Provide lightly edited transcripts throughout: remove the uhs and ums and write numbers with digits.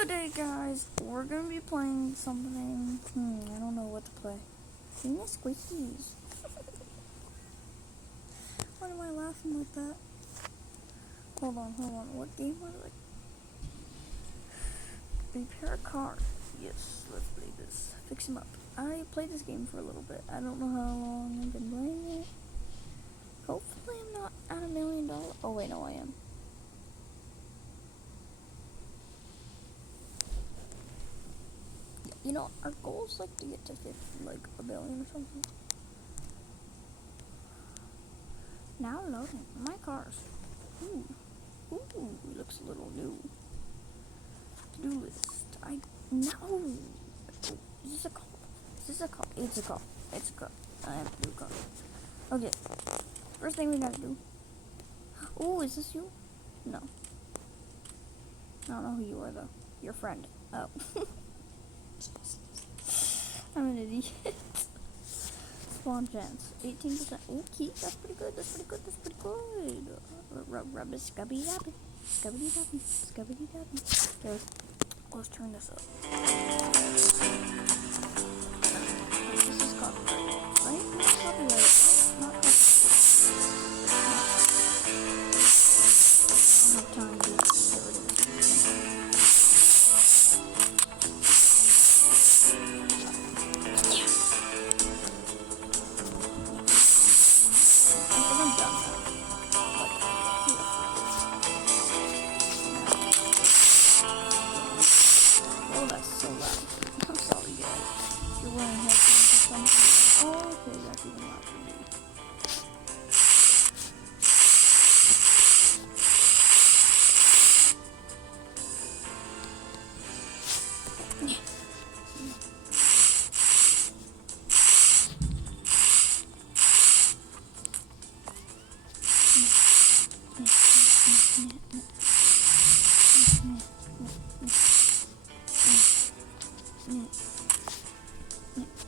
Today, guys, we're gonna be playing something. I don't know what to play. Venus Squeakies. Why am I laughing like that? Hold on. What game was it? Repair a car. Yes, let's play this. Fix him up. I played this game for a little bit. I don't know how long I've been playing it. Hopefully I'm not at $1 million. Oh wait, no, I am. You know, our goal is like to get to 50, like $1 billion or something. Now loading my cars. Ooh, it looks a little new. To-do list. No. Is this a call? It's a call. I have to do a call. Okay. First thing we gotta do. Oh, is this you? No. I don't know who you are though. Your friend. Oh. I'm an idiot. Spawn chance. 18%. Okay, that's pretty good. Rubber scubby dappy. Okay, let's turn this up. This is copyright, right? Not copyright. Not copyright. I don't have time to get rid of this.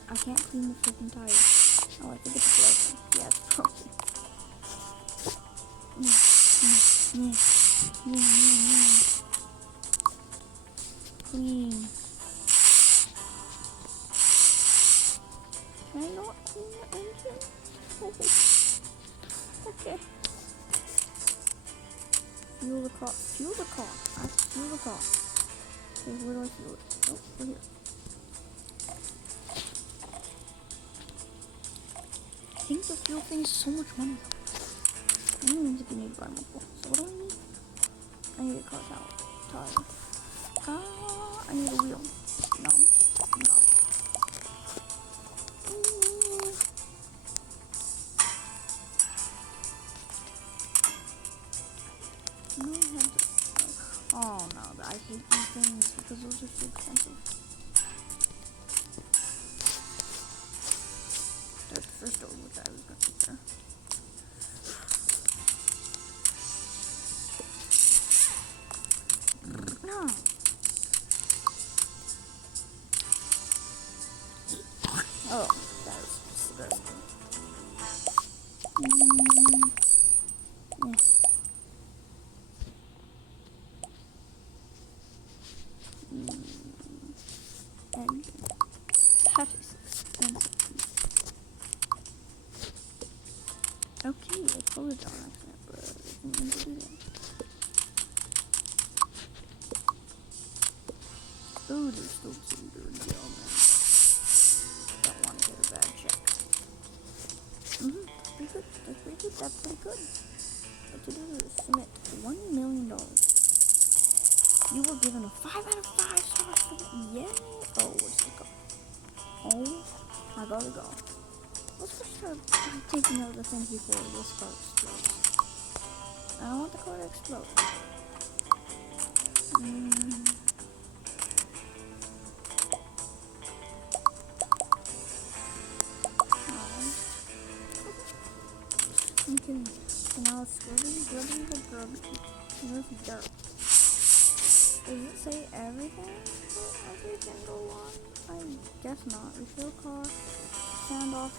I can't clean the freaking tires. Oh, I think it's broken. Yeah, it's broken. Clean. Can I not clean the engine? Okay. Fuel the car. I have to fuel the car. Okay, where do I fuel it? Oh, we're here. I think the fuel thing is so much money though. I don't even think you need to buy multiple. So what do I need? I need a car tire. I need a wheel. No. Oh no, I hate these things because those are so expensive. That's the first door which I was going to there. No. Oh, that was disgusting. And that is expensive. Okay, I closed on accident, but I didn't mean to do that. Ooh, there's still some dirty man. Don't want to get a bad check. That's pretty good. What to do is submit $1 million. You were given a 5 out of 5 stars for it. Yay! Oh, what's the car? Oh, I gotta go. Let's just start taking out the things before this car explodes. I don't want the car to explode. Okay, so now it's grubbing. Here's dirt. Does it say everything for every single one? I guess not. Refill car, sand off,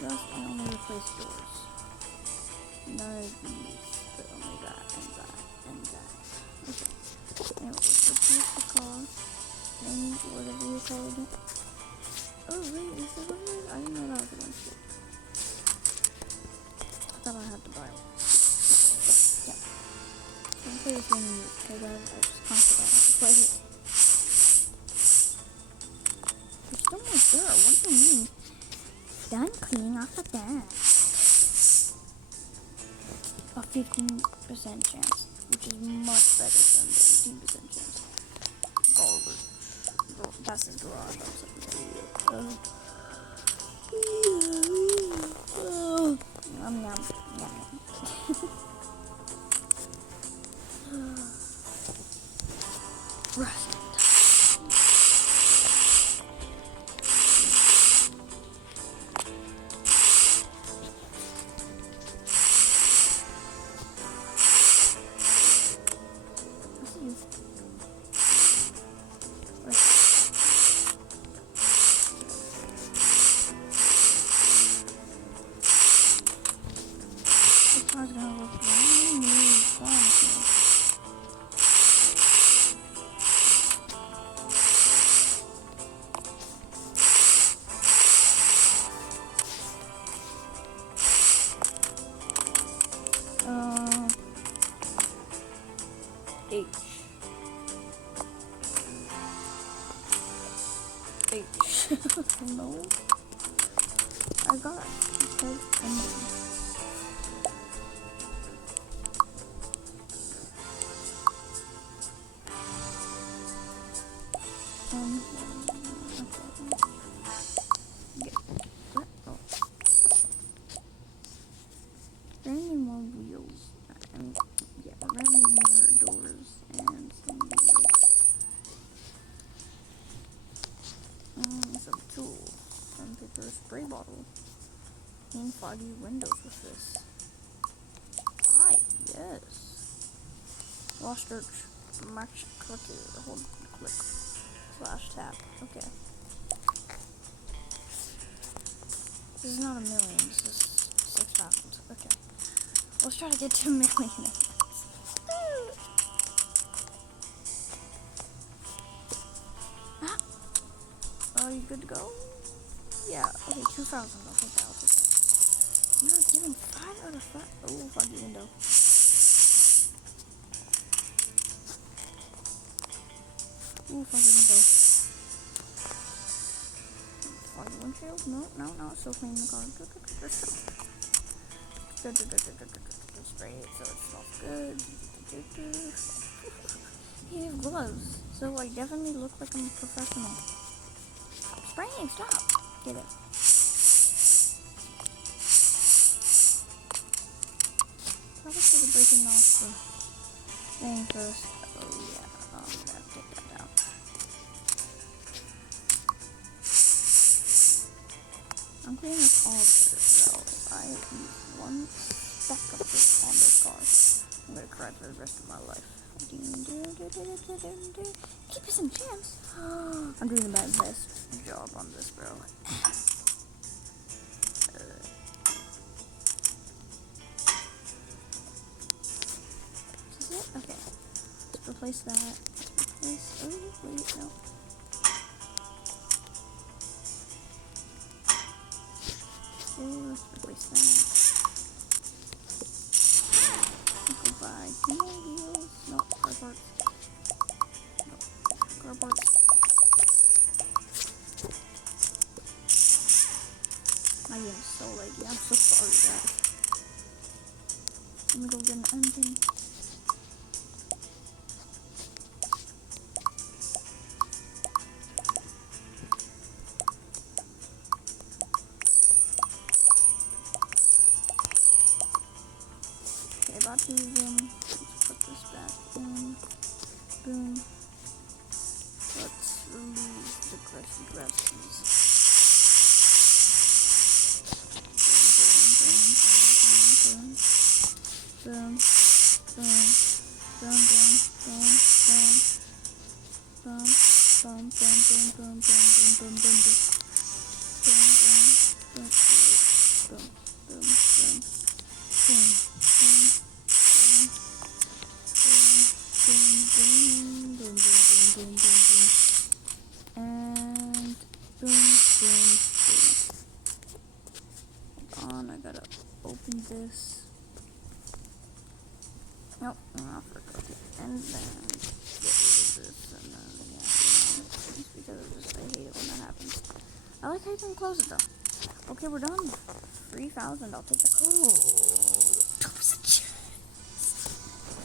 rust, and only replace doors. None of these, but only that and that and that. Okay. Anyway, let's replace the car. thing, whatever you call it. Oh wait, is that what it is? I didn't know that was a one ship. I thought I had to buy one. Yeah. So I'm play this game in mute, okay guys? I just kind of forgot how to play it. There's still more dirt, what do you mean? Done cleaning off the dirt. A 15% chance, which is much better than the 18% chance. That's his garage. Yum, yum, yum. Rest. Car's gonna look really promising. H. No. I got it. Any more wheels? Yeah, we're gonna need more doors and some wheels. Some tools. Some paper spray bottle. And foggy windows with this. Yes. Lost search. Match clicker. Hold click. / tab. Okay. This is not a million. This is 6,000. Okay. Let's try to get to a million. Are you good to go? Yeah. Okay, 2,000. I'll take that. You're giving 5 out of 5. Oh, foggy window. Ooh, foggy window. Foggy windshield? No. Still cleaning the car. Good. Spray it so it smells good. He has gloves, so I definitely look like I'm a professional. Spraying, stop. Get it. Probably should have breaking off the thing first. Oh yeah, I'm gonna have to take that down. I'm cleaning up all dirt though. I use one speck of dirt on this car. I'm gonna cry for the rest of my life. Keep us in chance. I'm doing my best job on this, bro. Is this it? Okay. Let's replace that. Oh, wait, no. Let's replace that. Go buy more wheels. No, car parts. No, car parts. My game is so laggy. I'm so sorry, guys. Let me go get an engine. About to let's put this back in. Boom. Let's remove the grasses. Boom. boom, boom, boom. Hold on, I gotta open this. Nope, I forgot it. And then get rid of this, and then, yeah, just because of this, I hate it when that happens. I like how you can close it, though. Okay, we're done. 3,000, I'll take the code.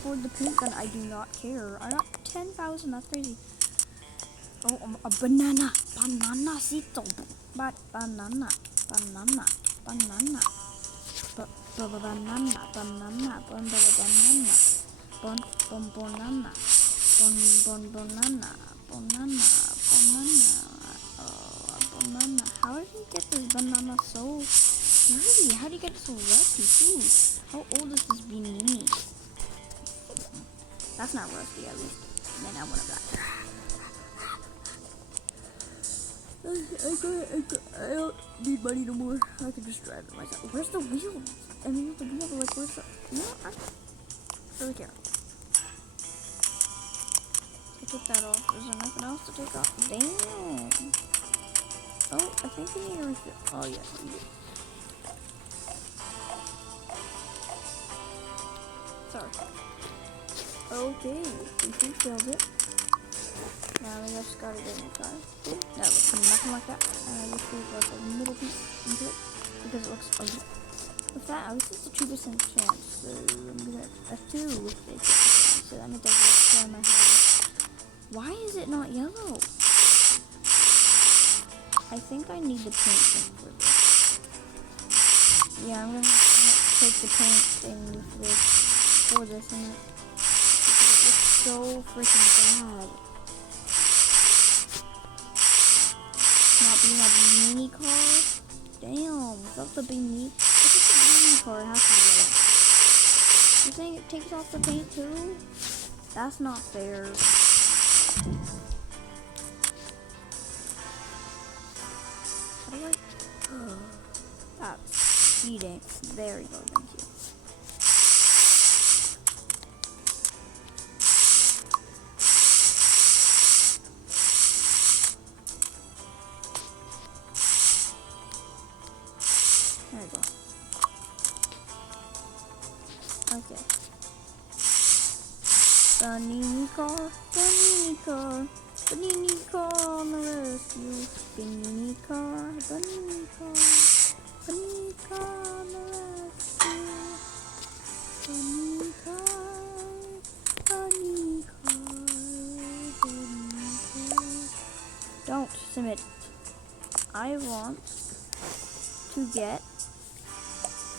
For the pink gun, I do not care. I got 10,000, that's crazy. Oh, a banana. Bananacito. Banana. Banana. Banana. Banana. Banana. Banana. Bon banana. Bon banana. Banana. Banana. Oh, a banana. How did you get this banana so dirty? How do you get it so rusty too? How old is this beanie? That's not rusty at least. And then I want to die. I don't need money no more. I can just drive it myself. Where's the wheel? I mean, the wheel, like, where's the... You know, I don't really care. I took that off. Is there nothing else to take off? Damn. Oh, I think we need a refill. Oh, yeah, we do. Sorry. Okay, we refilled it. Now we just gotta get in the car. That looks nothing like that. And I just put like a middle piece into it because it looks ugly. With that, at least it's a 2% chance. So I'm gonna a 2 with the 2%. So that means I can clear my hair. Why is it not yellow? I think I need the paint thing for this. Yeah, I'm gonna have to take the paint thing for this and it looks so freaking bad. Not being a mini car? Damn, without the beanie. If it's a mini car, it has to be yellow. You think it takes off the paint too? That's not fair. How do I... That's cheating. There you go, thank you. There we go. Okay. Panini car on the rescue. Panini car on the rescue. Panini car. Don't submit. I want to get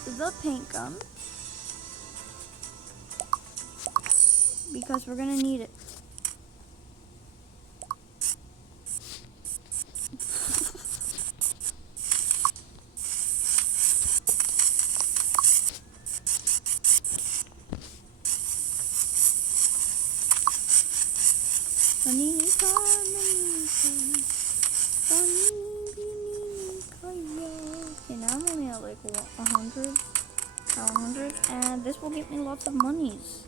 the paint gun because we're gonna need it. Okay, now I'm only at like 100, and this will give me lots of monies.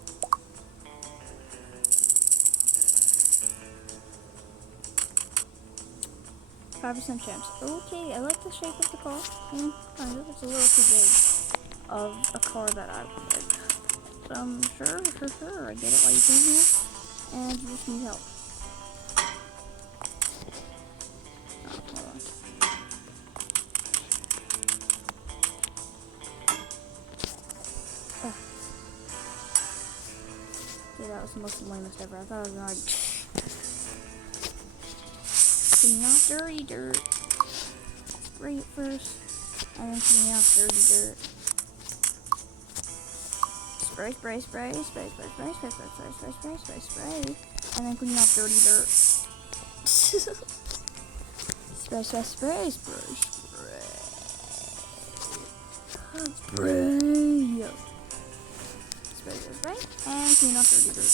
%5 chance. Okay, I like the shape of the car. Kind of. It's a little too big of a car that I would like. Sure. I get it why you came here, and you just need help. That was the most lamest ever. I thought I was gonna clean off dirty dirt. Spray it first, and then clean off dirty dirt. Spray, and then clean off dirty dirt. Spray. Spray, and clean off dirty dirt.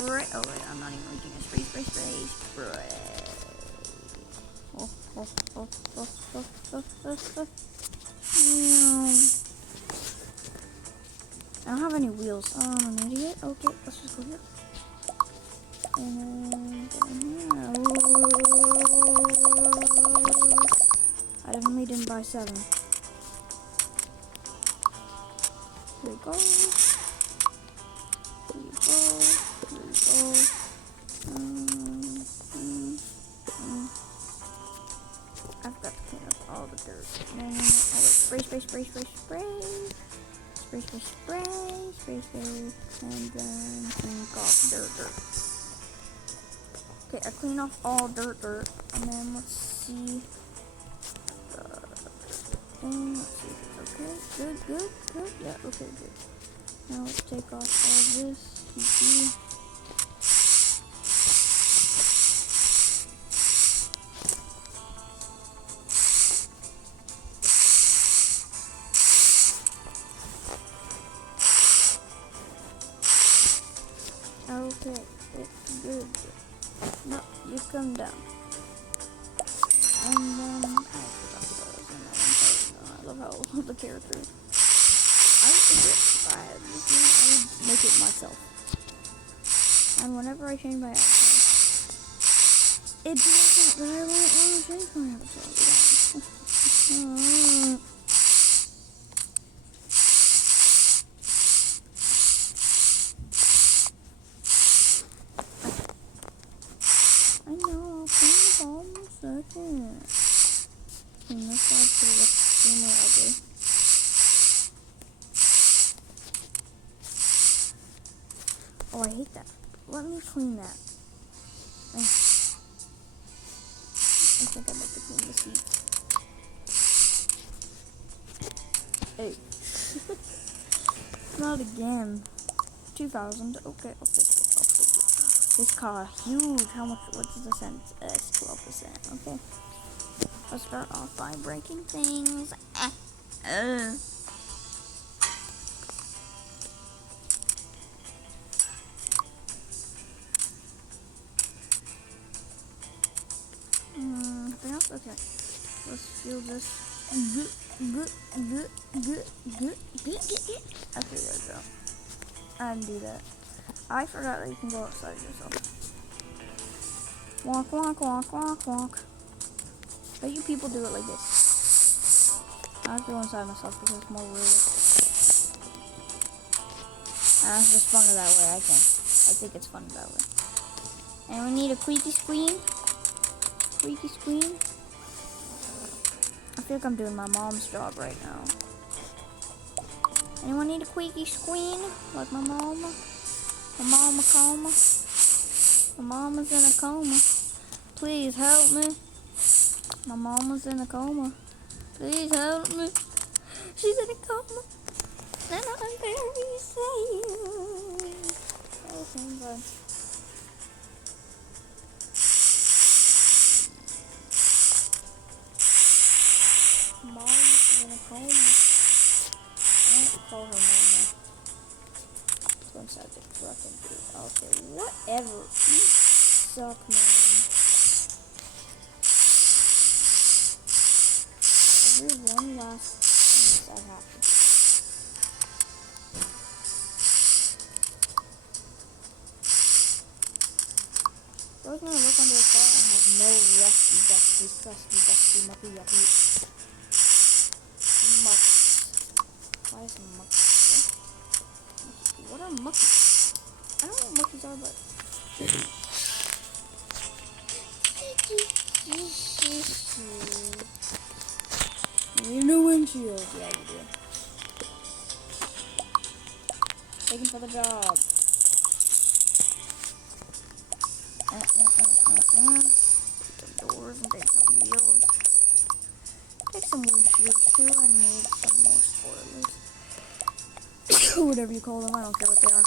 Spray. Oh wait, I'm not even reaching it. Spray. I don't have any wheels. I'm an idiot. Okay, let's just go here. And then by 7. Here we go. Here we go. Here we go. I forgot to clean up all the dirt. No. Oh, wait. Spray. Spray. Spray. Spray. Spray. And then clean off dirt. Okay, I clean off all dirt. And then let's see. Let's see if it's okay. Good. Yeah, okay, good. Now let's take off all this. Okay, it's good. No, you come down. And then I love how the character. I would make it myself. And whenever I change my avatar, it does that, but I won't want to change my avatar. I know, I'll clean the ball in a second. Clean this side so it looks extremely ugly. Oh, I hate that. Let me clean that. I think I meant to clean the seats. Hey. Not again. 2,000. Okay, I'll take it. This car, huge. How much? What is the cent? It's 12%. Okay. Let's start off by breaking things. Okay. Let's feel this. Good. Okay, there we go. I didn't do that. I forgot that you can go outside yourself. Walk. But you people do it like this. I have to go inside myself because it's more realistic. And it's just funner that way, I think. I think it's funner that way. And we need a squeaky screen. I feel like I'm doing my mom's job right now. Anyone need a squeaky screen? Like my mom? My mama coma? My mama's in a coma. Please help me. My mama's in a coma. Please help me. She's in a coma. And I'm very sad. Oh, thank God. Mom's in a coma. I don't have to call her mama. Let's go inside the truck and do it. Okay, whatever. You suck, man. Every one last piece I have to do. I was gonna look under the car and have no rusty, dusty, crusty, mucky, yucky muck. Why is muck? What are muckies? I don't know what muckies are, but you know windshield. Yeah, you do. Taking for the job. Take some doors and take some wheels. Take some windshields too. I need some more spoilers. Whatever you call them, I don't care what they are.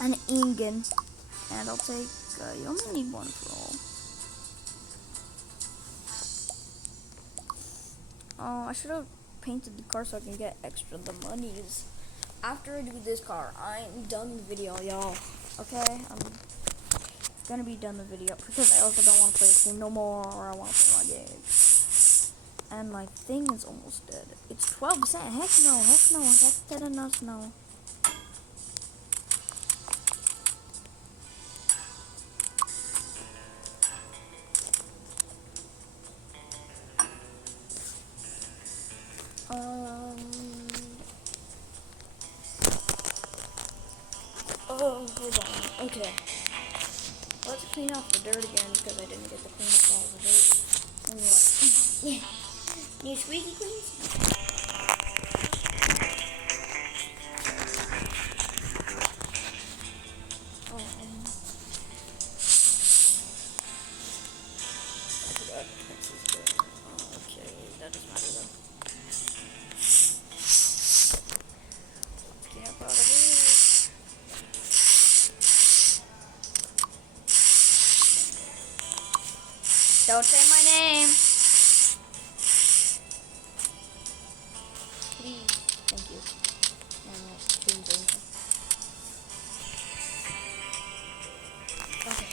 An Ingen. And I'll take, you only need one for all. I should have painted the car so I can get extra the monies. After I do this car, I'm done the video, y'all. Okay? I'm gonna be done the video because I also don't want to play this game no more, or I want to play my game. And my thing is almost dead. It's 12%. Heck no. That's dead enough. No. Okay. Let's clean off the dirt again because I didn't get to clean up all the dirt. And you're like, yeah. New squeaky cleans? Oh, I forgot this is there. Oh, okay, that doesn't matter though. Get up out of here. Don't say my name. Please. Thank you. No, didn't say anything. Okay.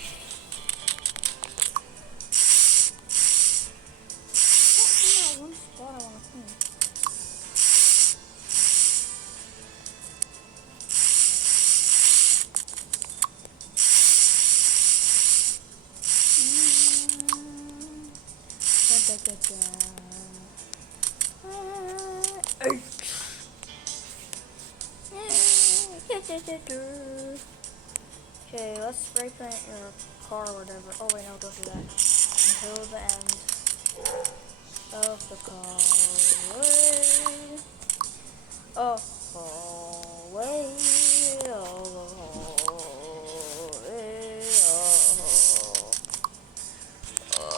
I can't clean out one spot I want to clean. Okay, let's spray paint your car or whatever. Oh wait, no, don't do that. Until the end of the hallway. Oh, hallway.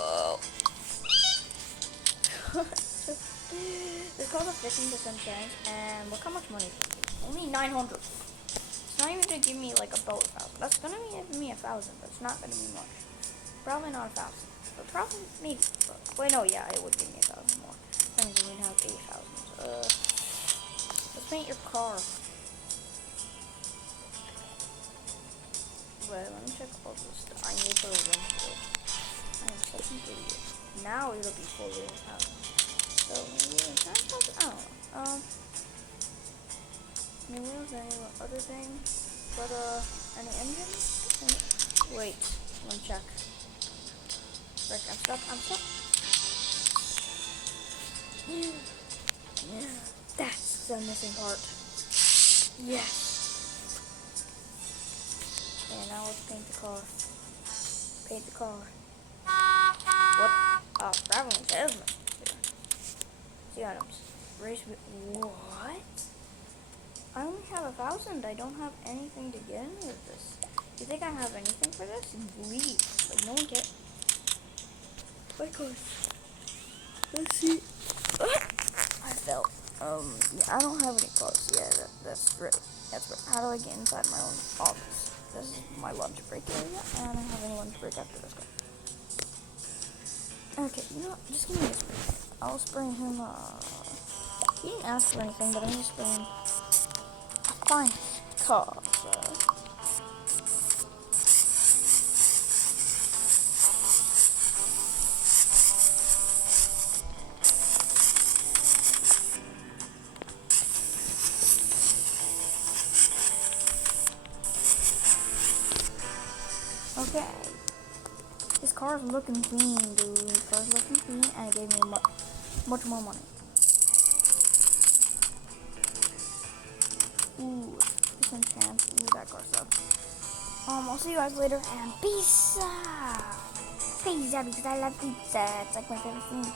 Oh. It's called a 15% chance, and look how much money. Only 900. It's not even gonna give me like about 1,000. That's gonna give me 1,000, but it's not gonna be much. Probably not 1,000, but probably maybe. Wait, no, yeah, it would give me 1,000 more. That means we'd have 8,000. Let's paint your car. Wait, let me check all this stuff. I need to put a windshield. I am such an idiot. Now it'll be fully out. So maybe it's not supposed to, I don't know. Any wheels, any other thing? But any engines? Wait, let me check. Frick, I'm stuck. That's the missing part. Yes. Okay, now let's paint the car. Paint the car. What? Oh, traveling salesman. See items. Race. What? I only have 1,000. I don't have anything to get in with this. Do you think I have anything for this? Leave. Like, no one cares. My car. Let's see. I fell. Yeah, I don't have any clothes. Yeah, that's great. That's great. How do I get inside my own office? This is my lunch break area, and I don't have any lunch break after this guy. Okay, you know what? Just give me a spray. I'll spray him, he didn't ask for anything, but I'm just spraying fine cars. Okay. This car's looking clean, dude. This car's looking clean, and it gave me much more money. Ooh, percent chance. Ooh, that car sucks. I'll see you guys later, and peace out. Pizza, because I love pizza. It's like my favorite food.